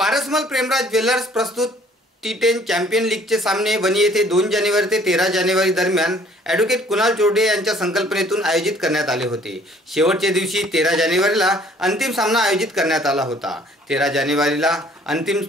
Parasmal Premraj jewellers प्रस्तुत T10 champion लीगचे सामने वणी येथे 2 जानेवारी ते 13 जानेवारी दरम्यान ॲडव्होकेट कुणाल चोरडे यांच्या संकल्पनेतून आयोजित करण्यात आले होते। शेवटच्या दिवशी 13 जानेवारीला अंतिम सामना आयोजित करण्यात आला होता। 13 जानेवारीला अंतिम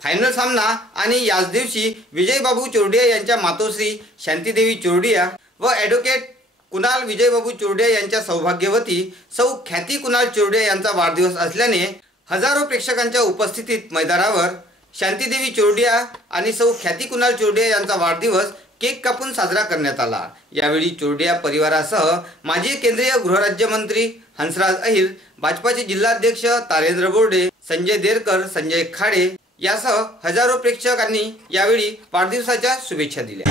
फायनल सामना आणि याच दिवशी विजयबाबू चोरडिया यांच्या मातोश्री शांतीदेवी चोरडिया व ॲडव्होकेट कुणाल विजयबाबू चोरडिया यांच्या सौभाग्यवती सौ ख्याती कुणाल चोरडिया यांचा वाढदिवस असल्याने हजारो प्रेक्षकांच्या उपस्थितीत मैदानावर शांतीदेवी चोरडिया आणि सौ ख्याती कुणाल चोरडिया यांचा वाढदिवस केक कापून साजरा करण्यात आला। यावेळी चोरडिया परिवारासह माजी केंद्रीय गृहराज्यमंत्री हंसराज अहिर, भाजपाचे जिल्हाध्यक्ष तारेंद्र बोर्डे, संजय देरकर, संजय खाडे यासह हजारो प्रेक्षकांनी यावेळी वाढदिवसाच्या शुभेच्छा दिल्या।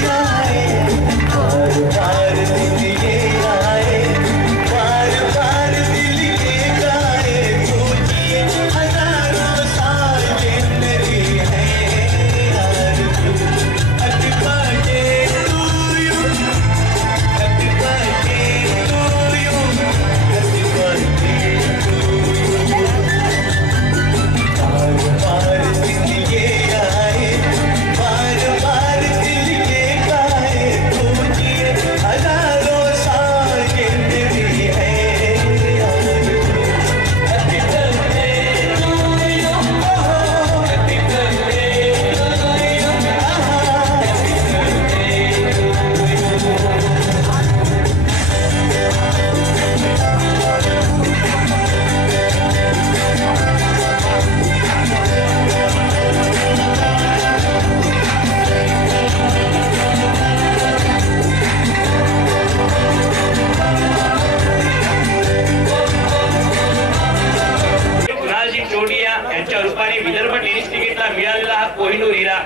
यांच्या रूपाने विदर्भ टेनिस क्रिकेटला मिळालेला हा कोहिनूर हिरा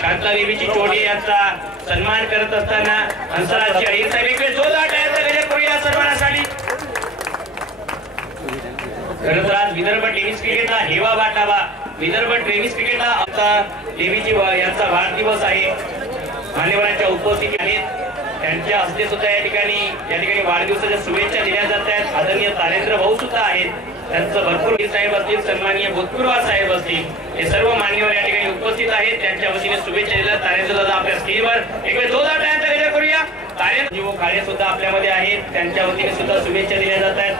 शांतादेवीची चोरडिया यांचा सन्मान करत असताना हंसराजची आणि सगळीकडे जोरदार टाळ्यांचा गजर करूया सन्मानासाठी। खरं तर आज विदर्भ टेनिस क्रिकेटला हेवा वाटावा, विदर्भ टेनिस क्रिकेटला आता देवीची यांचा वाढदिवस आहे। मान्यवरांच्या उपस्थिती आहेत, त्यांच्या हस्ते सुद्धा या ठिकाणी वाढदिवसाच्या शुभेच्छा दिल्या जात आहेत। आदरणीय तारेंद्र भाऊ सुद्धा आहेत, त्यांचं भरपूर साहेब असतील, सन्माननीय भूतपूर्व साहेब असतील, हे सर्व मान्यवर या ठिकाणी उपस्थित आहेत। त्यांच्या वतीने शुभेच्छा दिल्या। तारेंद्र दादा आपल्या स्टेजवर एक वेळ जोरदार टाळ्यांचा गजर करूया। तारेंद्र जीव खाडे सुद्धा आपल्यामध्ये आहेत, त्यांच्या वतीने सुद्धा शुभेच्छा दिल्या जात आहेत।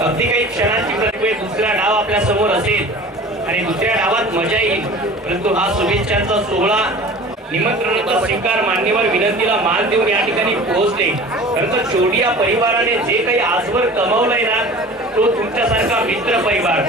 अगदी काही क्षणांची प्रक्रिया दुसरा डाव आपल्या समोर असेल आणि दुसऱ्या डावात मजा येईल, परंतु हा शुभेच्छांचा सोहळा निमंत्रणाचा स्वीकार मान्यवर विनंतीला मान देऊन या ठिकाणी पोहोचले। खरंतर चोरडिया परिवाराने जे काही आजवर कमावलंय ना, तो तुमच्यासारखा मित्र परिवार